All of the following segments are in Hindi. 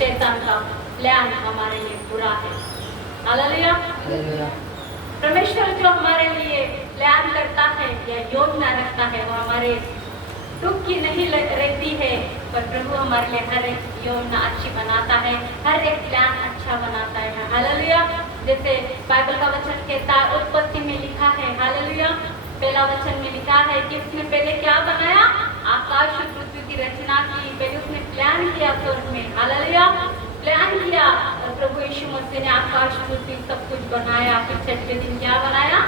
शैतान का प्लान हमारे लिए बुरा है। हालेलुया। परमेश्वर जो हमारे लिए प्लान करता है या योजना रखता है वो हमारे दुख की नहीं रहती है, पर प्रभु हमारे लिए हर एक योजना अच्छी बनाता है, हर एक प्लान अच्छा बनाता है। हालेलुया। जैसे बाइबल का वचन कहता है, उत्पत्ति में लिखा है, हालेलुया, पहला वचन में लिखा है कि उसने पहले क्या बनाया, आकाश और पृथ्वी की रचना की। पहले उसने प्लान किया स्वर्ग में, हालेलुया, प्लान किया। और प्रभु यीशु मसीह ने आकाश पृथ्वी सब कुछ बनाया। फिर छठे दिन क्या बनाया,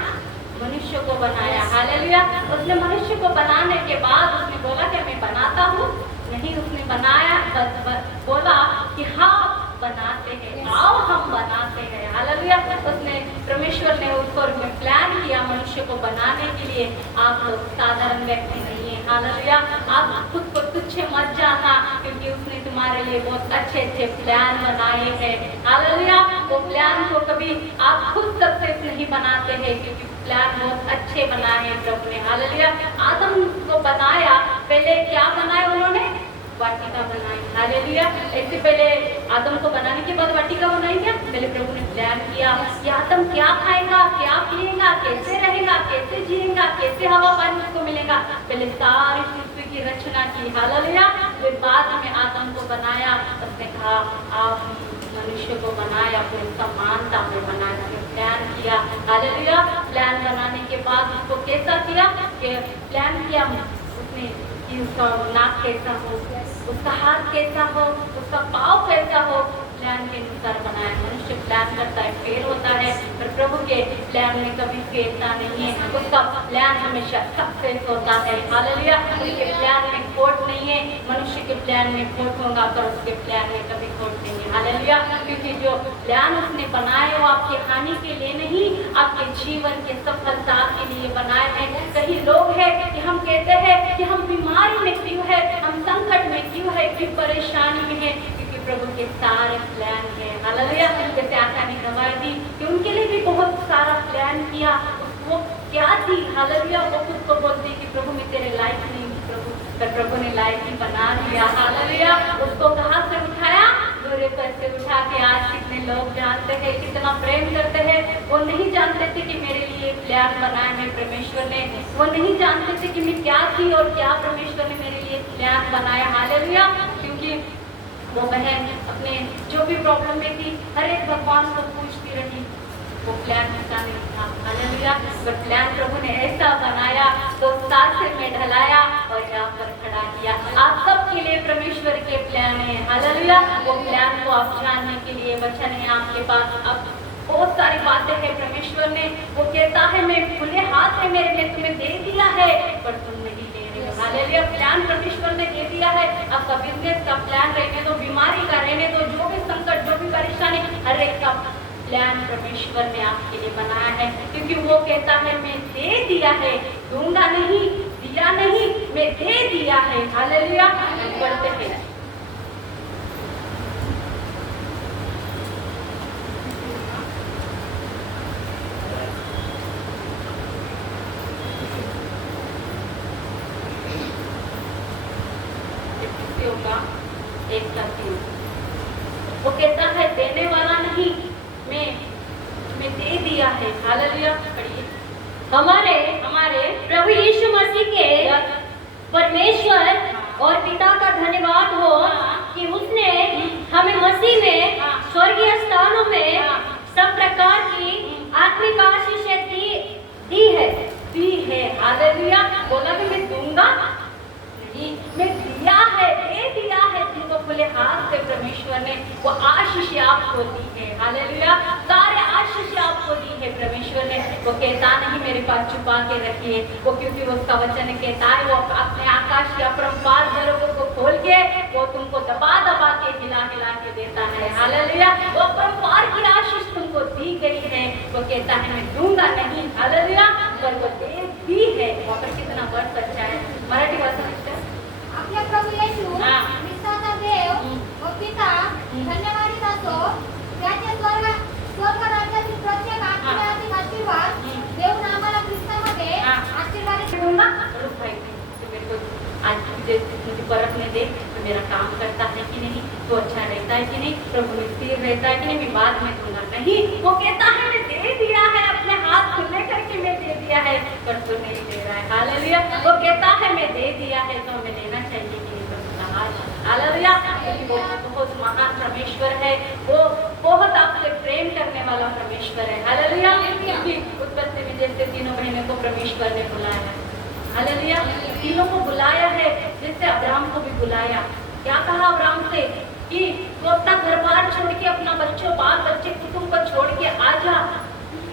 मनुष्य को बनाया। हालेलुया। उसने मनुष्य को बनाने के बाद उसने बोला कि मैं बनाता हूँ, नहीं, उसने बनाया, बोला कि हाँ बनाते हैं, आओ हम बनाते हैं। हालेलुया। उसने, परमेश्वर ने उस स्वर्ग में प्लान किया मनुष्य को बनाने के लिए। आप लोग साधारण व्यक्ति नहीं है। हालेलुया। आप खुद को तुच्छ मत जाना, क्योंकि उसने तुम्हारे लिए बहुत अच्छे अच्छे प्लान बनाए हैं। हालेलुया। वो प्लान को कभी आप खुद सक्सेस नहीं बनाते हैं, क्योंकि प्लान बहुत अच्छे बनाए हैं प्रभु ने। हालेलुया। आदम को बनाया, पहले क्या बनाया उन्होंने, वाटिका बनाई। हालेलुया। इससे पहले आदम को बनाने के बाद वाटिका बनाई क्या, पहले प्रभु ने प्लान किया कि आदम क्या खाएगा, क्या पिएगा, कैसे रहेगा, कैसे जिएगा, कैसे हवा पानी उसको मिलेगा। पहले सारी पृथ्वी की रचना की। हालेलुया। फिर बाद में आदम को बनाया, उसने कहा आप मनुष्य को बनाया, अपने समानता में बनाया, प्लान किया। हालेलुया। प्लान बनाने के बाद उसको कैसा किया, कि प्लान किया उसने कि उसका नाक कैसा हो, उसका हाथ कैसा हो, उसका पाँव कैसा हो, प्लान के अनुसार बनाया। मनुष्य प्लान करता है, फेल होता है, पर प्रभु के प्लान में कभी फेलता नहीं है। उसका प्लान हमेशा सक्सेस होता है। हालेलुया। उसके प्लान में खोट नहीं है। मनुष्य के प्लान में खोट होगा, पर उसके प्लान में कभी खोट नहीं है। हालेलुया। क्योंकि जो प्लान उसने बनाए वो आपकी हानि के लिए नहीं, आपके जीवन के सफलता के लिए बनाए हैं। कई लोग हैं कि हम कहते हैं कि हम बीमारी में क्यों है, हम संकट में क्यों है, क्यों परेशानी में है, प्रभु के सारे प्लान है। हालेलुया। जैसे आका ने गवाही दी कि उनके लिए भी बहुत सारा प्लान किया, वो क्या थी, हालेलुया, वो खुद को बोलती कि प्रभु मैं तेरे लायक नहीं हूँ प्रभु, पर प्रभु ने लायक ही बना दिया। हालेलुया। उसको कहाँ से उठाया, बुरे पर से उठा के। आज कितने लोग जानते हैं, कितना प्रेम करते हैं, वो नहीं जानते थे कि मेरे लिए प्लान बनाए हैं परमेश्वर ने। वो नहीं जानते थे कि मैं क्या थी और क्या परमेश्वर ने मेरे लिए प्लान बनाया। हालेलुया। क्योंकि वो बहन अपने जो भी प्रॉब्लम में थी, हर एक भगवान को पूछती रही, वो प्लान उसका नहीं था। हालेलुया। पर प्लान प्रभु ने ऐसा बनाया तो साथ में ढलाया और यहाँ पर खड़ा किया। आप सबके लिए परमेश्वर के प्लान है। हालेलुया। वो प्लान को आप जानने के लिए वचन है आपके पास। अब बहुत सारी बातें हैं परमेश्वर ने, वो कहता है मैं खुले हाथ में मेरे में तुम्हें दे दिया है, पर तुम नहीं ले रहे हो। हालेलुया। प्लान परमेश्वर ने दे दिया है। आपका बिजनेस का प्लान रहने दो, बीमारी का रहने दो, जो भी संकट, जो भी परेशानी, हर एक का प्लान परमेश्वर ने आपके लिए बनाया है। क्योंकि वो कहता है मैं दे दिया है, दूंगा नहीं, दिया नहीं, मैं दे दिया है। हालेलुया। पढ़ते हैं एक करती हूँ। वो कहता है देने वाला नहीं, मैं दे दिया है। हालेलुया। पढ़िए। हमारे प्रभु यीशु मसीह के परमेश्वर और पिता का धन्यवाद हो कि उसने हमें मसीह में स्वर्गीय स्थानों में सब प्रकार की आत्मिक आशीषें दी है। हालेलुया। बोला कि मैं दूंगा नहीं, मैं दिया है, दे दिया है तुमको खुले हाथ से। परमेश्वर ने वो आशीष आपको दी है। हालेलुया। सारे आशीष आपको दी है परमेश्वर ने। वो कहता नहीं मेरे पास छुपा के रखिए, वो क्योंकि उसका वचन कहता है वो अपने आकाश के अपरंपार दरों को खोल के वो तुमको दबा दबा के हिला हिला के देता है। हालेलुया। वो अपरंपार की आशीष तुमको दी गई है। वो कहता है मैं दूंगा नहीं, हालेलुया, पर वो दे दी है। वहाँ पर कितना बड़ सच्चा है। मराठी भाषा आपल्या प्रभु येशू ख्रिस्ताचा देव व पिता धन्यवादित असो, त्याचे स्वर्ग राज्यातील प्रत्येक आशीर्वादिक आशीर्वाद देऊन आम्हाला ख्रिस्तामध्ये आशीर्वादित दूंगा। तो मेरे को आज मुझे परखने दे तो मेरा काम करता है कि नहीं, उसको अच्छा रहता है कि नहीं, प्रभु में स्थिर रहता है कि नहीं, मैं बाद में दूंगा नहीं, वो कहता है मैं दे दिया है, अपने हाथ खुले करके मैं दे दिया है, पर तू नहीं दे रहा है। हालेलुया। वो कहता है मैं दे दिया है तो हमें लेना चाहिए कि नहीं, प्रभु का हाथ। हालेलुया। क्योंकि वो बहुत महान परमेश्वर है, वो बहुत आपसे प्रेम करने वाला परमेश्वर है। हालेलुया। क्योंकि उत्पत्ति में जैसे तीनों बहनों को परमेश्वर ने बुलाया है, हालेलुया, तीनों को बुलाया है, जैसे अब्राहम को भी बुलाया। क्या कहा अब्राहम से कि तू अपना घर बार छोड़ के, अपना बच्चों बाल बच्चे कुटुंब को छोड़ के आ जा,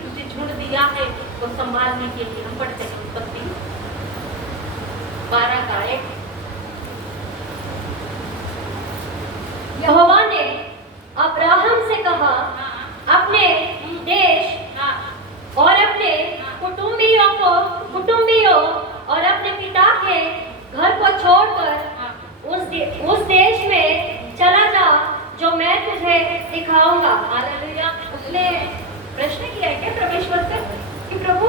तुझे झुंड दिया है वो संभालने के लिए। हम पढ़ते हैं उत्पत्ति 12:1। यहोवा ने अब्राहम से कहा, अपने देश और अपने कुटुंबियों और अपने पिता के घर को छोड़कर उस देश में चला जा जो मैं तुझे दिखाऊंगा। हालेलुया। उसने प्रश्न किया है क्या परमेश्वर से कि प्रभु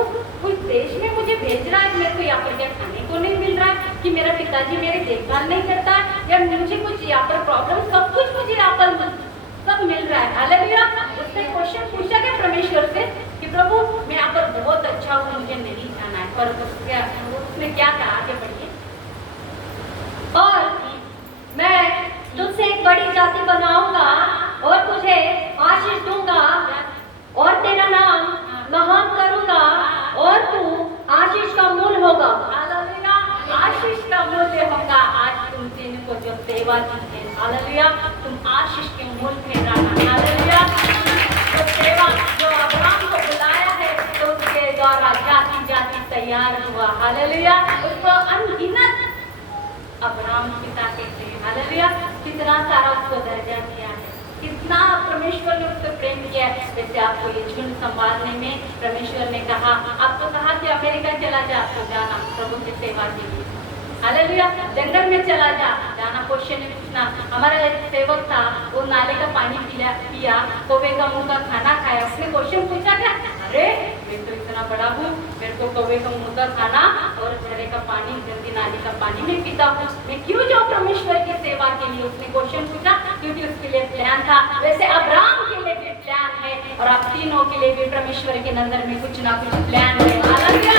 उस देश में मुझे भेज रहा है, मेरे को यहाँ पर क्या खाने को नहीं मिल रहा है, कि मेरा पिताजी मेरी देखभाल नहीं करता है, या मुझे कुछ यहाँ पर प्रॉब्लम, सब कुछ मुझे यहाँ पर सब मिल रहा है। हालेलुया। उसने क्वेश्चन पूछा क्या परमेश्वर से कि प्रभु मैं यहाँ पर बहुत अच्छा हूँ, मुझे नहीं जाना है, पर उसने क्या कहा, आगे बढ़िए। और मैं तुझसे एक बड़ी जाति बनाऊंगा और तुझे आशीष दूंगा और तेरा नाम महान करूंगा और तू आशीष का मूल होगा। हालेलुया। आशीष का मूल्य होगा। आज तुम जिनको जो सेवा की है, हालेलुया, तुम आशीष के मूल में रहना। हालेलुया। जो सेवा, जो अब्राहम को बुलाया है, तो उसके द्वारा जाति जाति तैयार हुआ। हालेलुया। उसको अनगिनत अब्राहम पिता कहते हैं। हालेलुया। कितना सारा उसको दर्जा दिया है, कितना परमेश्वर ने उससे प्रेम किया है। जैसे आपको ये झुंड संभालने में परमेश्वर ने कहा, आपको कहा कि अमेरिका चला जा, तो जाना प्रभु की सेवा के लिए। हालेलुया। जंगल में चला जा, जाना, क्वेश्चन पूछना। हमारा एक सेवक था, वो नाले का पानी पिया, कौवे का मुंह का खाना खाया। उसने क्वेश्चन पूछा क्या, अरे मैं तो इतना बड़ा हूँ, मेरे को कौवे का मुंह का खाना और झरे का पानी, गंदी नाली का पानी नहीं पीता हूँ, मैं क्यों जाऊँ परमेश्वर की सेवा के लिए। उसने क्वेश्चन पूछा क्योंकि उसके लिए प्लान था। वैसे अब्राहम के लिए भी प्लान है और आप तीनों के लिए भी परमेश्वर के अंदर में कुछ ना कुछ प्लान है। हालेलुया।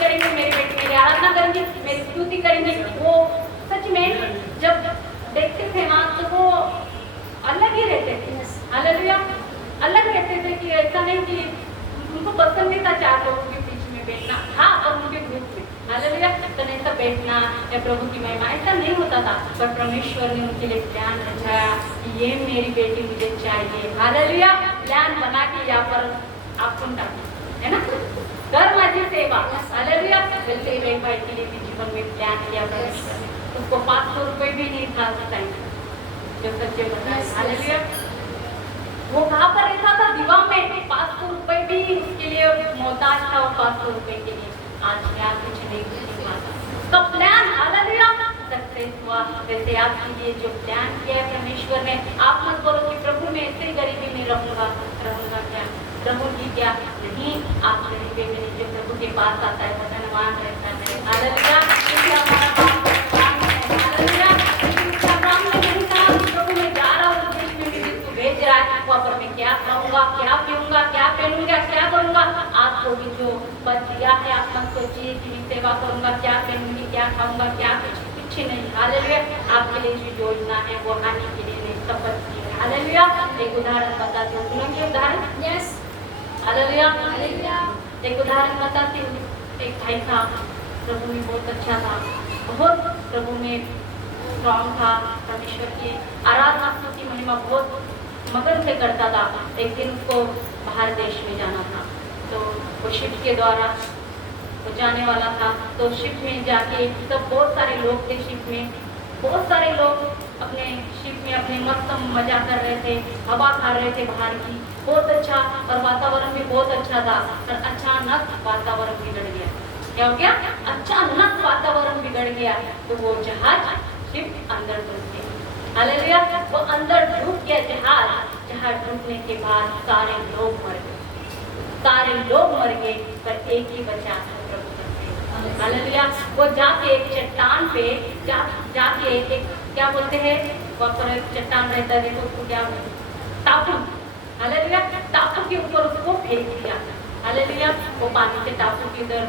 करेंगे, मेरी बेटी मेरी आराधना करेंगे, मेरी स्तुति करेंगे। वो सच में जब देखते थे ना तो वो अलग ही रहते थे। हालेलुया। अलग रहते थे कि ऐसा नहीं कि उनको पसंद नहीं था 4 लोगों के बीच में बैठना, हाँ, और उनके ग्रुप में। हालेलुया। तो नहीं था बैठना या प्रभु की महिमा, ऐसा नहीं होता था। पर परमेश्वर ने उनके लिए प्लान रचाया कि ये मेरी बेटी मुझे चाहिए। हालेलुया। प्लान बना के यहाँ पर आप सुन डालिए, है ना, कर माझी सेवा। हालेलुया। वैसे एक भाई के लिए भी जीवन में प्लान किया परमेश्वर ने। उसको 500 रुपए भी नहीं था उस टाइम, जो सच्चे बताए। हालेलुया। वो कहाँ पर रहता था, दीवा में। 500 रुपए भी उसके लिए मोहताज था, वो 500 रुपए के लिए। आज क्या कुछ नहीं पाता। तो प्लान, हालेलुया, सक्सेस हुआ। वैसे आपके लिए जो प्लान किया है परमेश्वर ने, आप मत बोलो कि प्रभु मैं ऐसे गरीबी में रहूंगा क्या, रहूंगी क्या, नहीं। आप गरीबी में जो प्रभु के पास आता है वो धनवान रहता है। हालेलुया। क्योंकि हमारा बाप धनवान है। हालेलुया। क्योंकि अब्राहम ने नहीं कहा कि प्रभु मैं जा रहा हूँ देश में, मुझे तू भेज रहा है, वहाँ पर मैं क्या खाऊंगा, क्या पीऊंगा, क्या पहनूंगा, क्या करूंगा। आपको भी जो पद दिया है, आप मत सोचिए कि मैं सेवा करूंगा, क्या पहनूंगी, क्या खाऊंगा, क्या कुछ नहीं। हालेलुया। आपके लिए जो योजना है वो हानि के लिए नहीं, शपथ की है। हालेलुया। एक उदाहरण बताती हूँ, सुनोगे उदाहरण? यस। हालेलुया। एक उदाहरण बताती हूँ। एक भाई था, प्रभु में बहुत अच्छा था, बहुत प्रभु में स्ट्रॉन्ग था, परमेश्वर की आराधना की महिमा बहुत मगन से करता था। एक दिन उसको बाहर देश में जाना था, तो वो शिप के द्वारा वो जाने वाला था। तो शिप में जाके सब बहुत सारे लोग थे, शिप में बहुत सारे लोग अपने शिप में अपने मस्त मजा कर रहे थे, हवा खा रहे थे बाहर की, बहुत अच्छा, और वातावरण भी बहुत अच्छा था। और अचानक वातावरण बिगड़ गया। क्या हो गया? अचानक वातावरण बिगड़ गया, तो वो जहाज शिप अंदर डूब गया। हालेलुया। वो अंदर डूब गया जहाज डूबने के बाद सारे लोग मर गए, सारे लोग मर गए, पर एक ही बचा, प्रभु का हालेलुया। वो जाके एक चट्टान पे जाके एक क्या बोलते हैं, वहाँ पर एक चट्टान रहता है, देखो उसको क्या बोलते हैं, टापू। हालेलुया। टापू के ऊपर उसको फेंक दिया। हालेलुया। वो पानी के टापू के उधर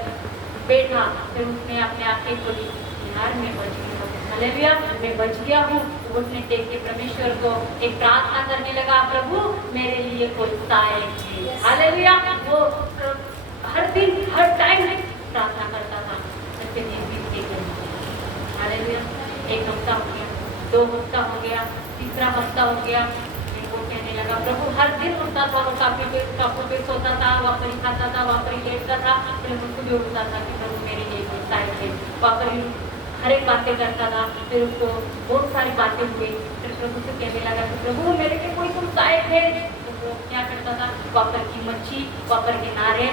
बैठा, फिर उसने अपने आंखें खोली, यार मैं बच गया। हालेलुया। मैं बच गया हूँ। घुटने टेक के परमेश्वर को एक प्रार्थना करने लगा, प्रभु मेरे लिए कोई सहाय है। हालेलुया। वो हर दिन हर टाइम प्रार्थना करता था। ऐसे दिन बीत गए। हालेलुया। 1 हफ्ता हो गया, 2 हफ्ता हो गया, तीसरा हफ्ता हो गया। फिर वो कहने लगा, प्रभु हर दिन उठता था, वो टापू पे सोता था, वहाँ पर ही खाता था, वहाँ पर ही लेटता था। फिर मुझको भी उठता था कि प्रभु मेरे लिए कोई सहाय है। वहाँ पर ही हर एक बातें करता था। फिर उसको बहुत सारी बातें हुई। फिर प्रभु से कहने लगा कि प्रभु मेरे लिए कोई तुम सहायक है। तो वो क्या करता था, वापर की मच्छी, वापर के नारे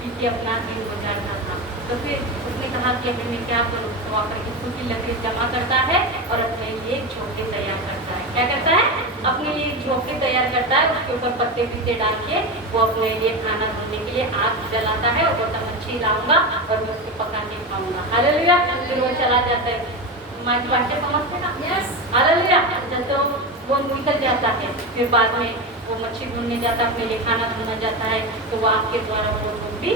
पी के अपना दिन गुजारता था। तो फिर उसने कहा कि अभी मैं क्या करूँ, तो वापर की सूखी लकड़ी जमा करता है और अपने लिए झोंके तैयार करता है। क्या करता है, अपने लिए झोंके तैयार करता है, उसके ऊपर पत्ते पीते डाल के वो अपने लिए खाना बनने के लिए आग जलाता है और बोलता मच्छी लाऊंगा और मैं उसको पका के खाऊंगा। हालेलुया। फिर वो चला जाता है। हमारी भाषा समझते ना? यस। हालेलुया। जब तो वो निकल जाता है, फिर बाद में वो मच्छी ढूंढने जाता है, अपने लिए खाना ढूंढना जाता है, तो वो आग के द्वारा वो भी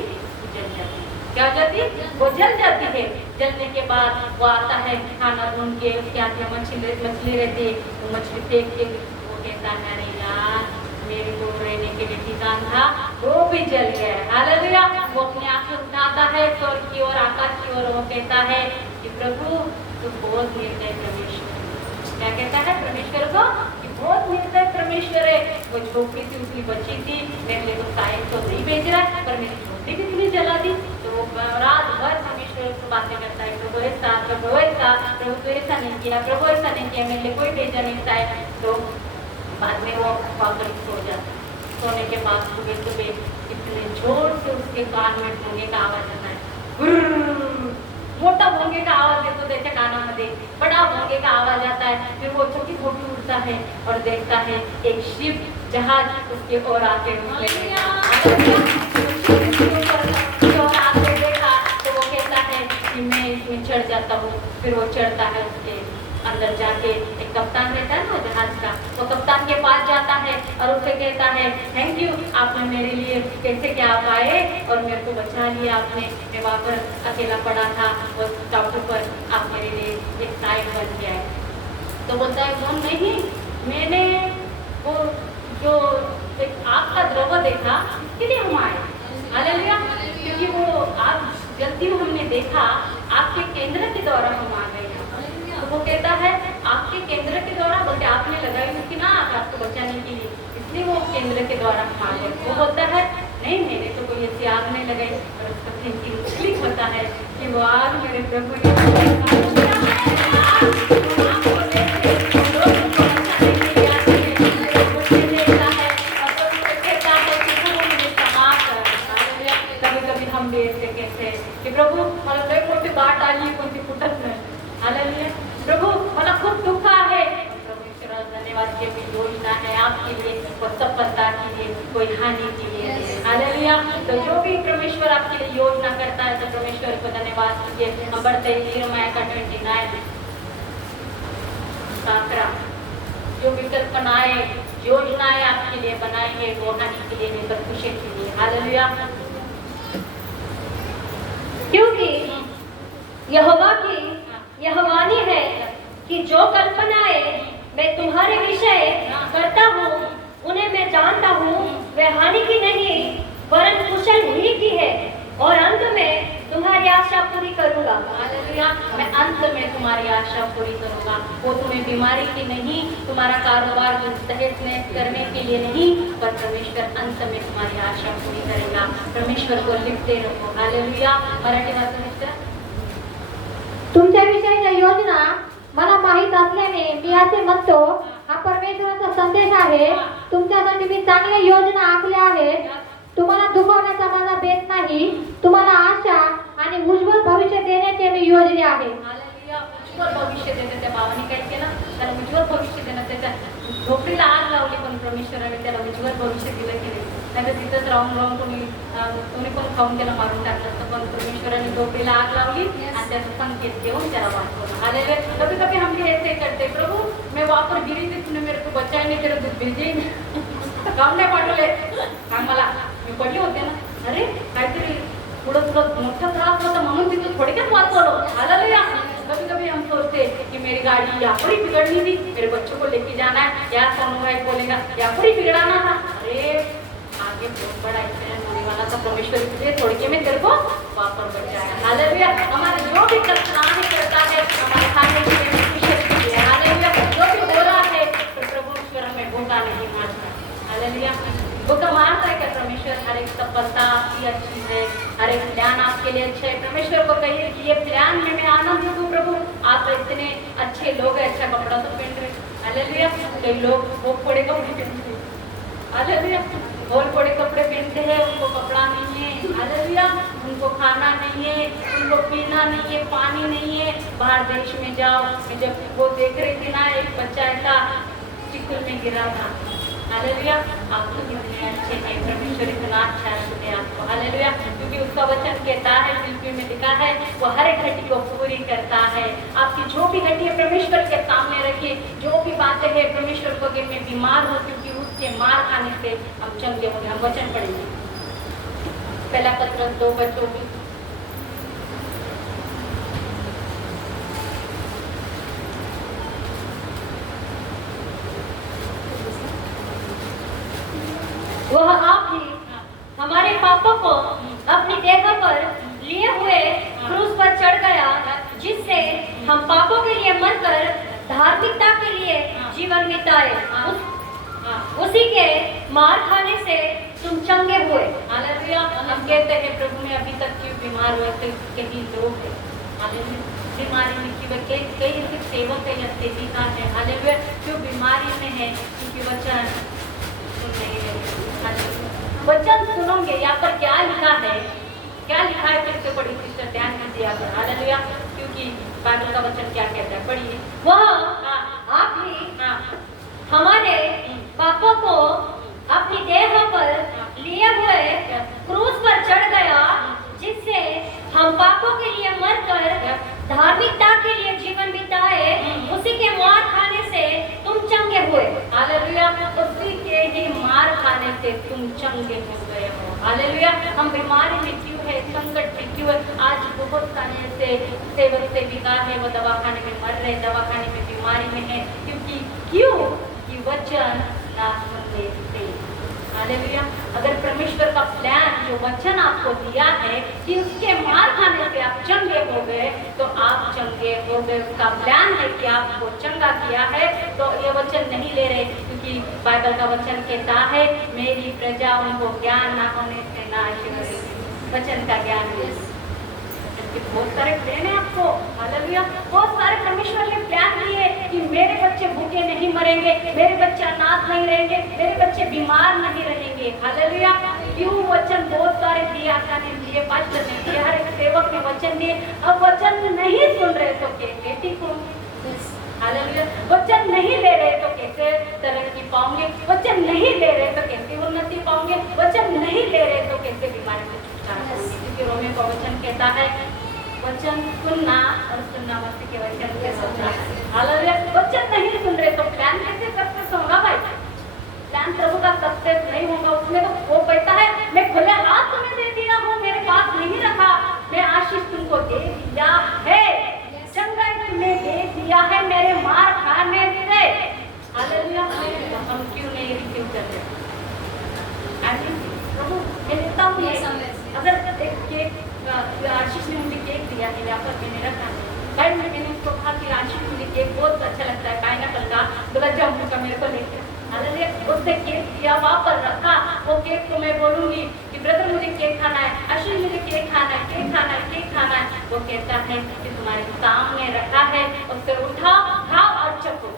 जल जाती है। क्या हो जाती है, वो जल जाती है। जलने के बाद वो आता है खाना ढूंढ के, उसके हाथ में मछली रहती है, वो मछली फेंक के वो कहता है अरे यार मेरे को रहने के लिए ठिकाना था, वो भी जल गया। हालेलुया। वो अपने आंखें उठाता है स्वर्ग की ओर, आकाश की ओर, वो कहता है कि प्रभु तू बहुत निर्दय परमेश्वर। क्या कहता है परमेश्वर को कि बहुत निर्दय परमेश्वर है। वो झोपड़ी थी, उसकी बच्ची थी, मेरे लिए तो साइंस तो नहीं भेज रहा है, पर मेरी झोपड़ी भी तूने जला दी। तो वो रात भर परमेश्वर से बातें करता है, प्रभु ऐसा, प्रभु ऐसा, प्रभु तो ऐसा नहीं किया, प्रभु ऐसा नहीं किया, मेरे लिए कोई भेजा नहीं था। तो बाद में वो वापस सो जाता है। सोने के बाद सुबह सुबह इतने जोर से उसके कान में भोंगे का आवाज आता है, मोटा भोंगे का आवाज देतो त्याच्या कानामध्ये बड़ा भोंगे का आवाज आता है। फिर वो छोटी छोटी उठता है और देखता है एक शिप जहाज उसके ओर आते हुए देखा तो वो कहता है कि मैं इसमें चढ़ जाता हूँ। फिर वो चढ़ता है, उसके अंदर जाके एक कप्तान रहता है ना जहाज का, वो कप्तान के पास जाता है और उसे कहता है थैंक यू, आपने मेरे लिए कैसे क्या आप आए और मेरे को बचा लिया आपने, मैं वहाँ पर अकेला पड़ा था उस टापू पर, आप मेरे लिए एक सहायक बन के आए। तो बोलता है कौन नहीं, मैंने वो जो एक आग का द्रव देखा इसके लिए हम आए। हालेलुया। क्योंकि वो आग जलती हुई हमने देखा, आपके केंद्र के द्वारा हम आ गए। तो वो कहता है आपके केंद्र के द्वारा, बोलते आपने लगाई थी ना आग आपको बचाने के लिए, इसलिए वो केंद्र के द्वारा हम आ गए। वो बोलता है नहीं मैंने तो कोई ऐसी आग नहीं लगाई। और उसका थिंकिंग क्लिक होता है कि वो आग मेरे प्रभु ने प्रभू मला लय मोठी बाट आली पण ती फुटत नाही। हालेलुया। प्रभु मला खूप दुःख आहे, प्रभु ईश्वराला धन्यवाद की भी योजना है आपके लिए, वो सफलता के लिए, कोई हानि के लिए। हालेलुया। तो जो भी परमेश्वर आपके लिए योजना करता है तो परमेश्वर को धन्यवाद कीजिए। हम बढ़ते हैं यिर्मयाह का 29 17 जो विकल्पनाएं योजनाएं आपके लिए बनाई है वो हानि के लिए नहीं पर खुशी के लिए। हालेलुया। क्योंकि यहोवा की यह वाणी है कि जो कल्पनाएं मैं तुम्हारे विषय करता हूँ उन्हें मैं जानता हूँ, वे हानि की नहीं वरन कुशल ही की है, और अंत में तुम्हारी आशा पूरी करूँगा। हालेलुया। मैं अंत में तुम्हारी आशा पूरी करूँगा। वो तुम्हें बीमारी की नहीं, तुम्हारा कारोबार सहज करने के लिए नहीं, पर परमेश्वर अंत में तुम्हारी आशा पूरी करेगा। परमेश्वर को लिखते रहो। हालेलुया। मराठी भाषा मिस्टर तुमच्याविषयीच्या योजना मला माहीत असल्याने मी असे म्हणतो, हा परमेश्वराचा संदेश आहे। तुमच्यासाठी मी चांगल्या योजना आखल्या आहेत, तुम्हाला दुखवण्याचा माझा बेत नाही, तुम्हाला आशा आणि उज्ज्वल भविष्य देण्याचे मी योजने आहे। हालेलुया। उज्ज्वल भविष्य देते त्या भावाने काय केलं, त्याला उज्ज्वल भविष्य देणं, त्याच्या झोपडीला आग लावली पण परमेश्वराने त्याला उज्ज्वल भविष्य दिलं की नाही। नाही तर तिथंच राहून राहून कोणी पण खाऊन त्याला मारून टाकलं असतं, पण परमेश्वराने डोक्याला आग लावली आणि त्याचा संकेत देऊन त्याला वाचवलं. हालेलुया. कभी कभी हम भी ऐसे करते, प्रभु मैं वहाँ पर गिरी थी, तूने मेरे को बचाया नहीं, तेरा दूध भेजे काम नाही पाठवले, सांग मला, मी पडले होते ना, अरे काहीतरी थोडं मोठा त्रास होता म्हणून तिथं थोडक्यात वाचवलं. हालेलुया. कभी कभी हम सोचते कि मेरी गाड़ी यहाँ पर ही बिगड़नी थी, मेरे बच्चों को लेके जाना है, या सोनू भाई बोलेगा यहाँ पर ही बिगड़ाना था, अरे आगे बहुत बड़ा एक्सीडेंट होने वाला था, परमेश्वर इसलिए थोड़के में तेरे को वापस बचाया. हालेलुया. हमारे जो भी कल्पनाएं करता है हमारे खाने पीने में खुश रखती है. हालेलुया. जो भी हो रहा है तो प्रभु ईश्वर हमें भूखा नहीं मारता. हालेलुया. भूखा मारता है क्या परमेश्वर? हर एक सफलता आपकी अच्छी है, हर एक प्लान आपके लिए अच्छा है. परमेश्वर को कहिए कि ये प्लान में मैं आनंद लूँ प्रभु, आप इतने अच्छे लोग हैं, अच्छा कपड़ा तो पहन रहे. हालेलुया. कई लोग वो बड़े कपड़े पहनते हैं. हालेलुया. और बड़े कपड़े पहनते हैं, उनको कपड़ा नहीं है. हालेलुया. उनको खाना नहीं है, उनको पीना नहीं है, पानी नहीं है. बाहर देश में जाओ, जब वो देख रही थी ना, एक बच्चा ऐसा चिकुल में गिरा था. हालेलुया. आप तो कितने अच्छे हैं, परमेश्वर इतना अच्छा रखते हैं आपको. हालेलुया. क्योंकि उसका वचन कहता है, फिलिप्पी में लिखा है, वो हर एक घटी को पूरी करता है. आपकी जो भी घटी है परमेश्वर के सामने रखिए. जो भी बातें हैं परमेश्वर को, कि मैं बीमार हूँ, क्योंकि उसके मार खाने से हम चंगे होंगे. हम वचन पढ़ेंगे, पहला पत्रस 2:24. वह आप ही हमारे पापों को अपनी देह पर लिए हुए क्रूस पर चढ़ गया, जिससे हम पापों के लिए मरकर धार्मिकता के लिए जीवन बिताए. उसी के मार खाने से तुम चंगे हुए. हालेलुया. हम कहते हैं प्रभु में अभी तक क्यों बीमार हुए थे, कहीं लोग हैं. हालेलुया. बीमारी में कि कई सेवक है या सेविका है. हालेलुया. क्यों बीमारी में है? क्योंकि वचन सुन नहीं रहे. वचन सुनोगे. यहाँ पर क्या लिखा है, क्या लिखा है, फिर से पढ़ी सिस्टर, ध्यान दीजिए यहाँ पर. हालेलुया. क्योंकि बाइबल का वचन क्या कहता है, पढ़िए. वह आप ही हमारे पापों को अपनी देह पर लिए हुए क्रूस पर चढ़ गया, जिससे हम पापों के लिए मरकर धार्मिकता के लिए जीवन बिताए. उसी के मार खाने से तुम चंगे हुए. हालेलुया. उसी के ही मार खाने से तुम चंगे हो गए हो. हालेलुया. हम बीमारी में क्यों है, संकट में क्यों है? आज बहुत सारे ऐसे सेवक सेविका है, वो दवाखाने में मर रहे, दवाखाने में बीमारी में है. क्यों कि वचन ना सुनने से. हालेलुया. अगर परमेश्वर का प्लान जो वचन आपको दिया है कि उसके मार खाने से आप चंगे हो गए, तो आप चंगे हो गए. उसका प्लान है कि आपको चंगा किया है, तो ये वचन नहीं ले रहे. क्योंकि बाइबल का वचन कहता है, मेरी प्रजा उनको ज्ञान ना होने से नाश करेगी. वचन का ज्ञान है. बहुत सारे प्लान है आपको. हालेलुया. बहुत सारे परमेश्वर ने प्लान दिए कि मेरे बच्चे भूखे नहीं मरेंगे, मेरे बच्चे अनाथ नहीं रहेंगे, मेरे बच्चे बीमार नहीं रहेंगे. हालेलुया. क्यों वचन बहुत सारे दिए, आका ने दिए, पास्टर ने दिए, हर एक सेवक ने वचन दिए. अब वचन नहीं सुन रहे तो कैसे ठीक होंगे? हालेलुया. वचन नहीं ले रहे तो कैसे तरक्की पाओगे? वचन नहीं ले रहे तो कैसे उन्नति पाओगे? वचन नहीं ले रहे तो कैसे बीमारी से छुटकारा पाओगे? क्योंकि रोमियो का वचन कहता है, वचन सुनना और सुनना मसीह के वचन के सुनना. हालेलुया. वचन नहीं सुन रहे तो प्लान कैसे सक्सेस होगा भाई? प्लान प्रभु का सक्सेस नहीं होगा. उसमें तो वो कहता है, मैं खुले हाथ तुम्हें दे दिया हूँ, मेरे पास नहीं रखा, मैं आशीष तुमको दे दिया है, चंगाई तुम्हें दे दिया है मेरे मार खाने से. हालेलुया. हम क्यों नहीं रिसीव कर रहे? प्रभु मैं लेता हूँ. अगर एक केक आशीष ने मुझे केक दिया है, यहाँ पर मैंने रखा भाई, मैंने उसको कहा कि आशीष मुझे केक बहुत अच्छा लगता है, पाइनएप्पल का, गुलाब जामुन का, मेरे को लेकर. हालेलुया. उसने केक दिया, वहाँ पर रखा. वो केक को मैं बोलूंगी कि ब्रदर मुझे केक खाना है, आशीष मुझे केक खाना है, केक खाना है, केक खाना है. वो कहता है कि तुम्हारे सामने रखा है, उससे उठाओ, खाओ और चखो.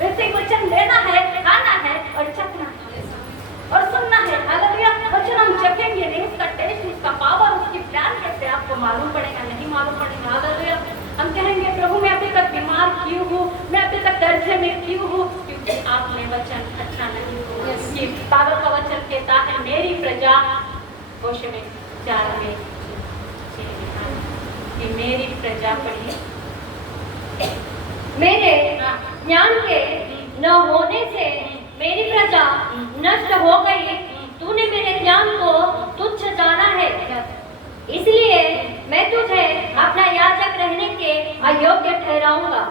वैसे ही वचन लेना है, खाना है और चखना है और सुनना है. हालेलुया. वचन हम चखेंगे नहीं, उसका टेस्ट, उसका पावर, उसकी प्लान कैसे आपको मालूम पड़ेगा? नहीं मालूम पड़ेगा. हालेलुया. हम कहेंगे प्रभु मैं अभी तक बीमार क्यों हूँ, मैं अभी अभी तक दर्जे में क्यों हूँ? क्योंकि आपने वचन अच्छा नहीं हुआ। ये बाइबल का वचन कहता है मेरी प्रजा, होशे में 4 में 6 लिखा है कि मेरी प्रजा पढ़िए मेरे ज्ञान के न होने से मेरी प्रजा नष्ट हो गई। तूने मेरे ज्ञान को तुच्छ जाना है, इसलिए मैं तुझे अपना याजक रहने के अयोग्य ठहराऊंगा,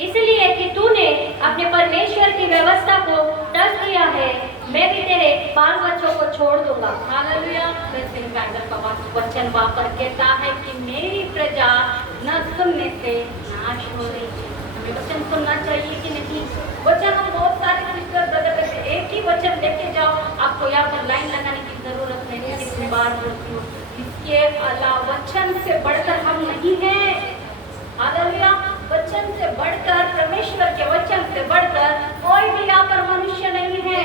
इसलिए कि तूने अपने परमेश्वर की व्यवस्था को टच किया है। मैं भी तेरे बाल बच्चों को छोड़ दूंगा। हालेलुया। वैसे बाइबल का वचन वापर कहता है कि मेरी प्रजा न सुनने से नाश हो रही है। हमें वचन सुनना चाहिए कि नहीं? वचन हम बहुत सारे सिस्टर ब्रदर करते, एक ही वचन लेके जाओ, आपको यहाँ पर लाइन लगाने की जरूरत नहीं। कितनी बार बोलती हूँ, इसके अलावा वचन से बढ़कर हम नहीं हैं। हालेलुया। वचन से बढ़कर, परमेश्वर के वचन से बढ़कर कोई भी यहाँ पर मनुष्य नहीं है,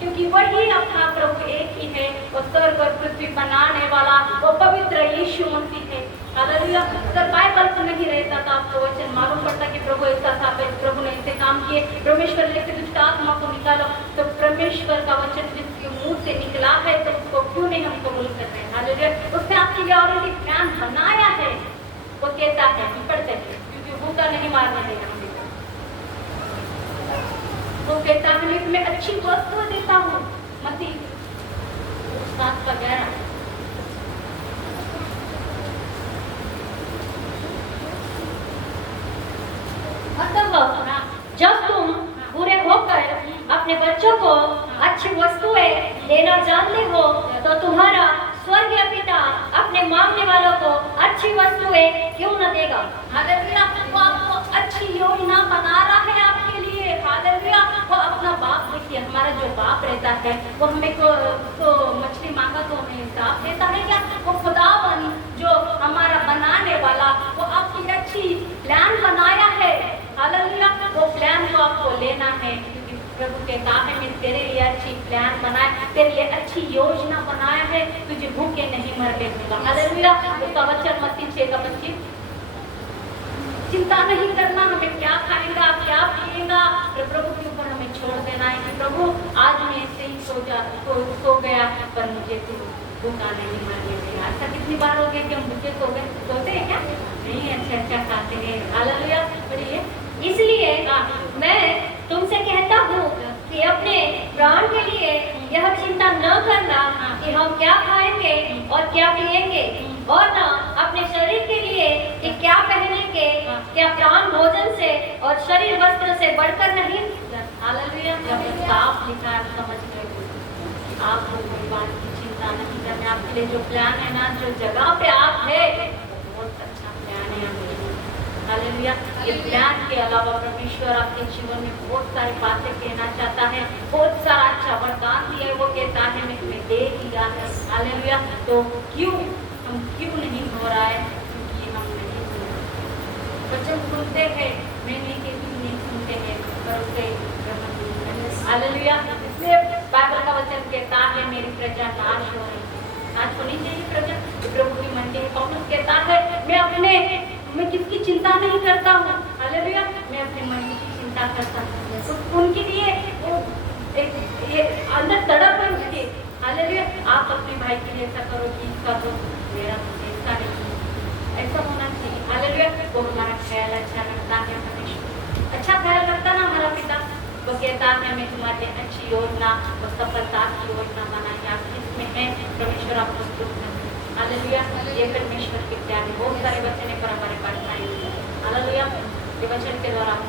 क्योंकि वही अपना प्रभु एक ही है। वो स्वर्ग और पृथ्वी बनाने वाला वो पवित्र यीशु मसीह है। हालेलुया। अगर बाइबल को नहीं रहता तो आपको वचन मालूम पड़ता कि प्रभु ऐसा था, प्रभु ने ऐसे काम किए, परमेश्वर ने ऐसे दुष्ट आत्मा को निकाला। तो परमेश्वर का वचन जिसके मुंह से निकला है तो उसको क्यों नहीं हम कबूल कर रहे हैं? हालेलुया। उसने आपके लिए ऑलरेडी प्लान बनाया है। वो कहता है, पढ़ते हैं, क्योंकि भूखा नहीं मारना देगा हमें। वो कहता है मैं तुम्हें अच्छी वस्तु देता हूँ। मत्ती 7:11। अतः जब तुम बुरे होकर अपने बच्चों को अच्छी वस्तुएं देना जानते हो तो तुम्हारा स्वर्गीय पिता अपने मांगने वालों को अच्छी वस्तुएं क्यों न देगा? हालेलुया। वो आपको अच्छी योजना बना रहा है आपके लिए। हालेलुया। वो अपना बाप, देखिए हमारा जो बाप रहता है वो हमें को मछली मांगा तो हमें हिसाब देता है क्या? वो खुदावन जो हमारा बनाने वाला, वो आपकी अच्छी प्लान बनाया है। हालेलुया। वो प्लान को आपको लेना है, क्योंकि प्रभु कहता है मैं तेरे लिए अच्छी प्लान बनाया, तेरे लिए अच्छी योजना बनाया है, तुझे भूखे नहीं मरने दूंगा। हालेलुया। उसका वचन मत्ती 6:25। चिंता नहीं करना हमें क्या खाएगा, क्या पिएगा, प्रभु के ऊपर हमें छोड़ देना है कि प्रभु आज मैं ऐसे ही सो गया पर मुझे तू भूखा नहीं मरने देगा। ऐसा कितनी बार हो गया कि हम भूखे सो गए? सोते हैं क्या? नहीं, अच्छा खाते हैं। हालेलुया। पढ़िए। इसलिए मैं तुमसे कहता हूँ कि अपने प्राण के लिए यह चिंता न करना कि हम क्या खाएंगे और क्या पिएंगे, और न अपने शरीर के लिए कि क्या पहनेंगे। क्या प्राण भोजन से और शरीर वस्त्र से बढ़कर नहीं? हालेलुया। जब साफ लिखा है समझ गए कि आपको कोई बात की चिंता नहीं करनी। आपके लिए जो प्लान है ना, जो जगह पे आप है, बहुत अच्छा प्लान है आपके लिए। हालेलुया। ये प्लान के अलावा परमेश्वर आपके जीवन में बहुत सारी बातें कहना चाहता है, बहुत सारा अच्छा वरदान दिया है। वो कहता है मैं तुम्हें दे दिया है। हालेलुया। तो हम क्यों नहीं हो रहा है? क्योंकि हम नहीं सुनते। वचन सुनते हैं, मैं नहीं कहती नहीं सुनते हैं, पर उसे ग्रहण नहीं करते। हालेलुया। इसलिए बाइबल का वचन कहता है मेरी प्रजा नाश हो रही है। नाश होनी चाहिए प्रजा। प्रभु की मंदिर पौलुस कहता है मैं किसकी चिंता नहीं करता हूँ। हालेलुया। मैं अपने मन की चिंता करता हूँ। तो उनके लिए वो एक अंदर तड़प है उसके। हालेलुया। आप अपने भाई के लिए ऐसा करो कि इसका तो मेरा ऐसा नहीं, ऐसा होना चाहिए। हालेलुया। वो हमारा ख्याल अच्छा रखता है, परमेश्वर अच्छा ख्याल रखता ना हमारा पिता। वो कहता है मैं तुम्हारे लिए अच्छी योजना और सफलता की योजना बनाई। आप किसमें है? परमेश्वर आपको सुख दें। हालेलुया। ये परमेश्वर के प्यार है। बहुत सारे वचन पर हमारे पास आएंगे। हालेलुया। ये वचन के द्वारा हम